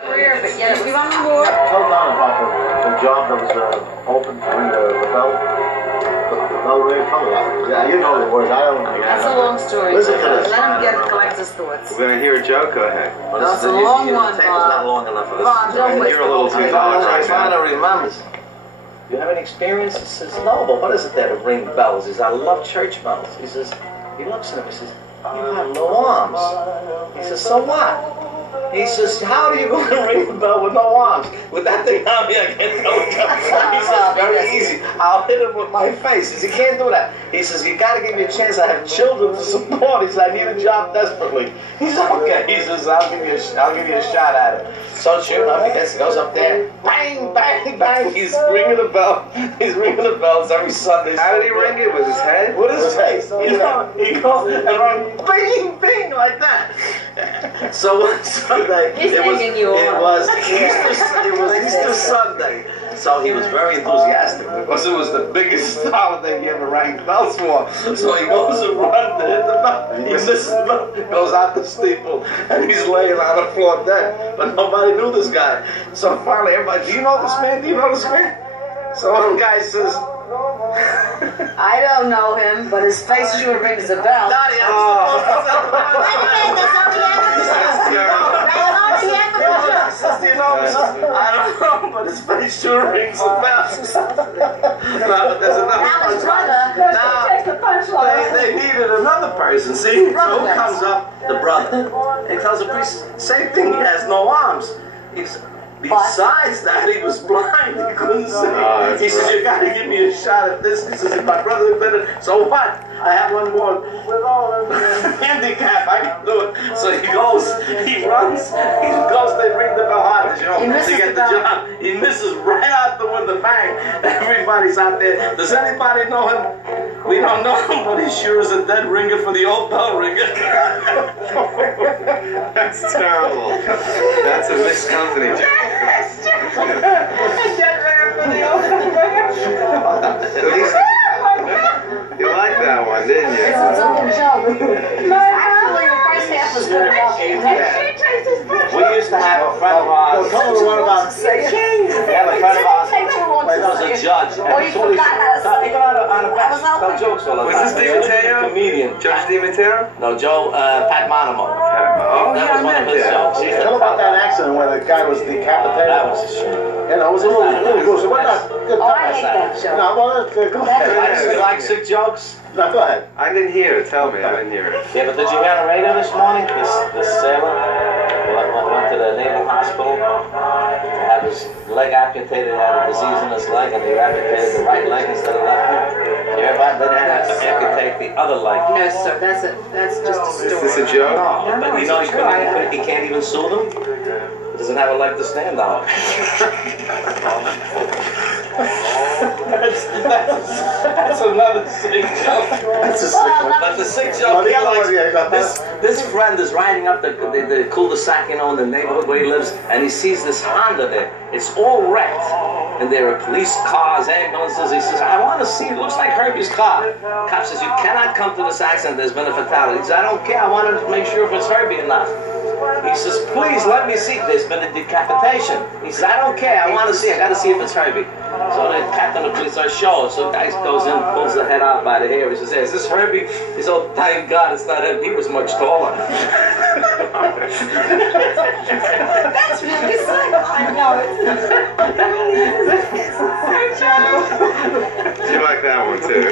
Career, but yes, we want more. Tell Don about the job that was open to ring the bell. The bell ring. Yeah, you know the words. I don't. That's a long story. Listen to this. Let him get collector's thoughts. We're gonna hear a joke. Go ahead. Well, That's a long one, The tape is not long enough for this. Bob, don't waste You're a little too I'm long right trying now. to remember. You have any experience? He says, no, but what is it there to ring bells? He says, I love church bells. He says, he looks at him, he says, you have no arms. He says, so what? He says, how are you going to ring the bell with no arms? With that thing on me, I can't tell it. He says, very easy. I'll hit him with my face. He says, you can't do that. He says, you got to give me a chance. I have children to support. He says, I need a job desperately. He says, okay. He says, I'll give you a shot at it. So sure enough, he goes up there, bang, bang, bang. He's ringing the bell. He's ringing the bells every Sunday. How did he ring it? With his head? With his face. You know, he goes and runs bing, bing, like that. So one Sunday, He's it was Easter Sunday. So he was very enthusiastic because it was the biggest holiday he ever rang bells for. So he goes and runs to hit the bell. He misses the bell, goes out the steeple, and he's laying on the floor dead. But nobody knew this guy. So finally, everybody, do you know this man? Do you know this man? So one guy says, I don't know him, but his face sure rings a bell. Daddy, I'm supposed to you know, I don't know, but his face sure rings a bell. But there's another they needed another person, see? So who comes up? The brother. He tells the priest, same thing, he has no arms. Besides that, he was blind, he couldn't see. He says, you gotta give me a shot at this. He says, if my brother did it, so what? I have one more handicap, I can do it. So he goes, he runs, they ring the bell hard, you know, to get the job. He misses right out the window, bang. Everybody's out there. Does anybody know him? We don't know him, but he sure is a dead ringer for the old bell ringer. That's terrible. That's a mixed company, Jack. You like that one, didn't you? Actually, the first half was good enough. We used to have a friend of ours. Tell me one about. We have a friend of ours. That was a judge. Oh, you forgot how to say it. No jokes all the time. Was this Di Matteo? Comedian. Judge Di Matteo? No, Joe, Pat Monomo. Oh, That was one of his jokes. Tell about that accident where the guy was decapitated. That was a shit. You know, it was a little goose. What not? Oh, I hate that show. No, well, go ahead. You like sick jokes? No, go ahead. I didn't hear it. Tell me. I didn't hear it. Yeah, but did you hear on the radio this morning? This sailor went to the Naval Hospital to have his leg amputated, had a disease in his leg, and they amputated the right leg instead of left leg. You hear about that? Then they had to amputate the other leg. No, sir, that's just a story. Is this a joke? No, but you know he can't even sue them. He doesn't have a leg to stand on. That's another sick joke. That's a sick one. But the sick joke, the other one, yeah, this friend is riding up the cul-de-sac, you know, in the neighborhood where he lives, and he sees this Honda there. It's all wrecked. And there are police cars, ambulances. He says, I want to see, it looks like Herbie's car. Cop says, you cannot come to this accident, there's been a fatality. He says, I don't care, I want to make sure if it's Herbie or not. He says, please let me see, there's been a decapitation. He says, I don't care, I want to see, I got to see if it's Herbie. So the captain of the police starts showing. So the guy goes in, pulls the head out by the hair. He says, hey, is this Herbie? He says, oh, thank God it's not him. He was much taller. That's really sad. I know it. You like that one too?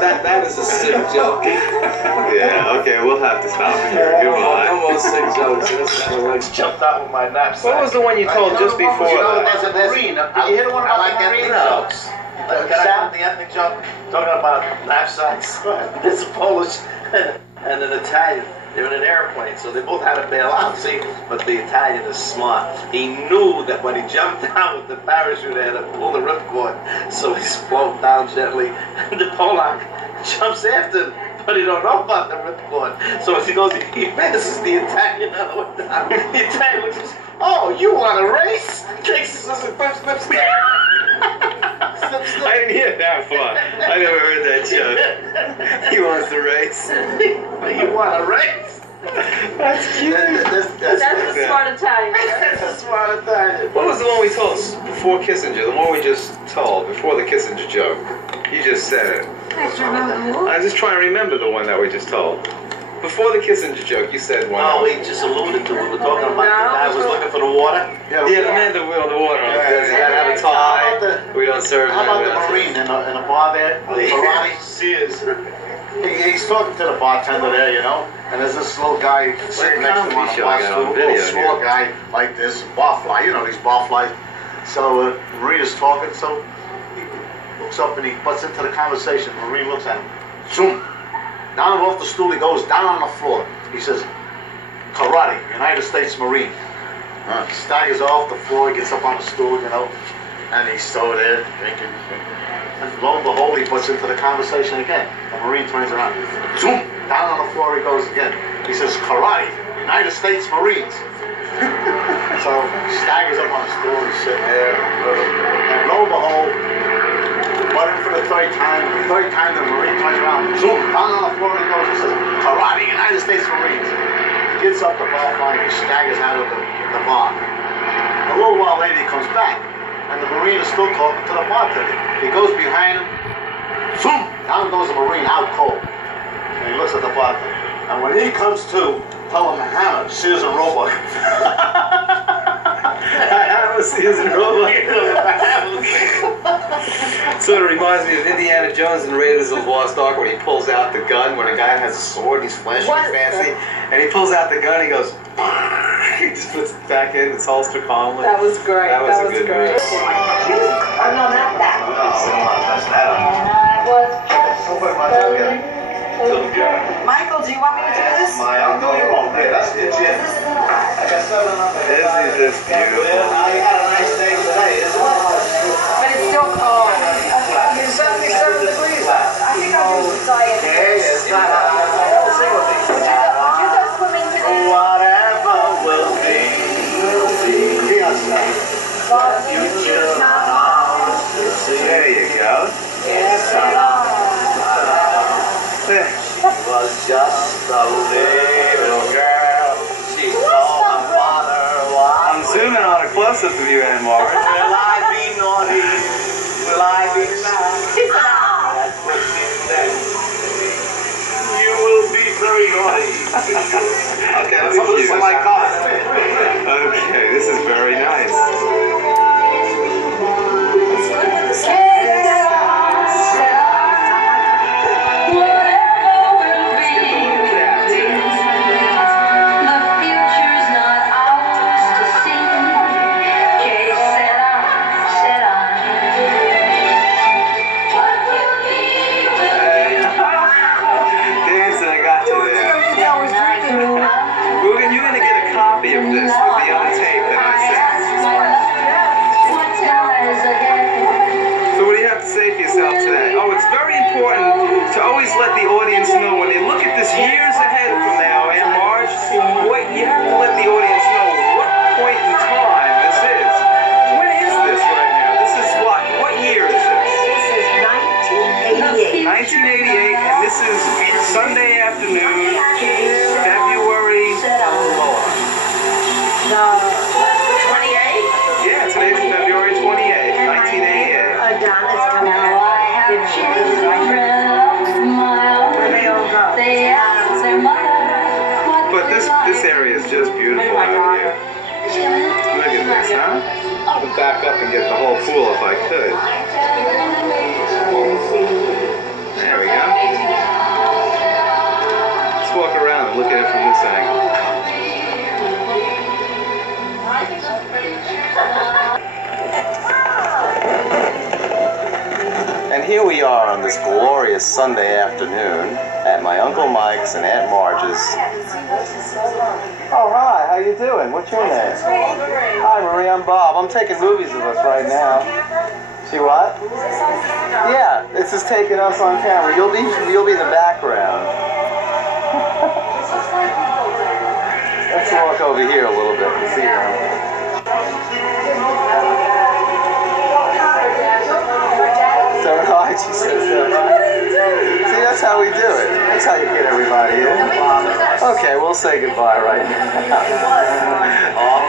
that is a sick joke. Yeah, okay, we'll have to stop it here. Come on. No more sick jokes. My legs jumped out with my knapsack. What was the one you told just before You know, that? there's a marine. Did you hear the one about the marine? jokes. Can I have the ethnic joke? Talking about knapsacks. It's a Polish and an Italian. They're in an airplane, so they both had to bail out, see? But the Italian is smart. He knew that when he jumped down with the parachute, they had to pull the ripcord, so he's floating down gently. And the Polak jumps after him, but he don't know about the ripcord. So as he goes, he passes the Italian on the way down. The Italian looks, oh, you want to race? Takes his flips. I didn't hear that one. I never heard that joke. He wants to race. You want to race? That's cute. That's a smart Italian. That's a smart Italian. What was the one we told before Kissinger? The one we just told before the Kissinger joke? You just said it. I have to remember the who? I'm just trying to remember the one that we just told. Before the Kissinger joke, you said one. No, we just alluded to it. We were talking about the guy who was looking for the water. Yeah, the man that wheeled the water. You gotta have a tie. We don't serve. How about the Marine in a bar there? Karate Sears. He's talking to the bartender there, you know, and there's this little guy sitting next to him on a bar stool, little small guy like this, barfly, you know these barflies. So Maria's talking, so he looks up and he butts into the conversation. Marie looks at him. Zoom. Down off the stool he goes, down on the floor. He says, karate, United States Marine. He staggers off the floor, he gets up on the stool, you know, and he's still there drinking. And lo and behold, he puts into the conversation again. The Marine turns around. Zoom! Down on the floor he goes again. He says, karate, United States Marines. So he staggers up on the stool, he's sitting there. And lo and behold, butting for the third time the Marine turns around. Zoom! Down on the floor he goes. He says, karate, United States Marines. He gets up the bar line, he staggers out of the bar. A little while later he comes back. And the Marine is still talking to the bartender. He goes behind him. Zoom! Down goes the Marine, out cold. And he looks at the bartender. And when he comes to, tell him hammer, Sears and Roebuck. Hammer, Sears and Roebuck. Sort of reminds me of Indiana Jones and Raiders of the Lost Ark when he pulls out the gun, when a guy has a sword, he's flashing fancy, and he pulls out the gun, he goes, he just puts it back in its holster calmly. That was great. That was a good movie. Oh, no, not that. No, I was Michael, do you want me to do this? My uncle, you won't pay. That's the gym. I got 7 up there. This is beautiful. You had a nice day today, isn't it? But it's still cold. It's 77 degrees. I think I'll use the diet. Okay, it's not hot. Sing with me. Would you go swimming today? Whatever will be, will be. Yes, God's future's not ours. There you go. Yes, Was just a little girl. She told my father why. I'm zooming on a close-up of you, Ann Margaret. Will I be naughty? Will I be nice? That's what she said. You will be very naughty. Okay, Let's listen to my car. Okay, this is very nice. You're going to get a copy of this with the other tape that I sent. So what do you have to say for yourself today? Oh, it's very important to always let the audience know when they look at this years ahead from now, in March, you have to let the audience know what point in time this is. When is this right now? This is what? What year is this? This is 1988. 1988, and this is Sunday afternoon, February. No. 28? Yeah, today's February 28th, 1988. Donna's coming out. Where they all go? But this area is just beautiful out here. Look at this, huh? I would back up and get the whole pool if I could. There we go. Let's walk around and look at it from this angle. And here we are on this glorious Sunday afternoon at my Uncle Mike's and Aunt Marge's. Oh, hi, how you doing? What's your name? Hi, Marie, I'm Bob. I'm taking movies of us right now. See what? Yeah, this is taking us on camera. You'll be in the background. Let's walk over here a little bit and see them. So hi, she says so. See, that's how we do it. That's how you get everybody in. Okay, we'll say goodbye right now. Oh,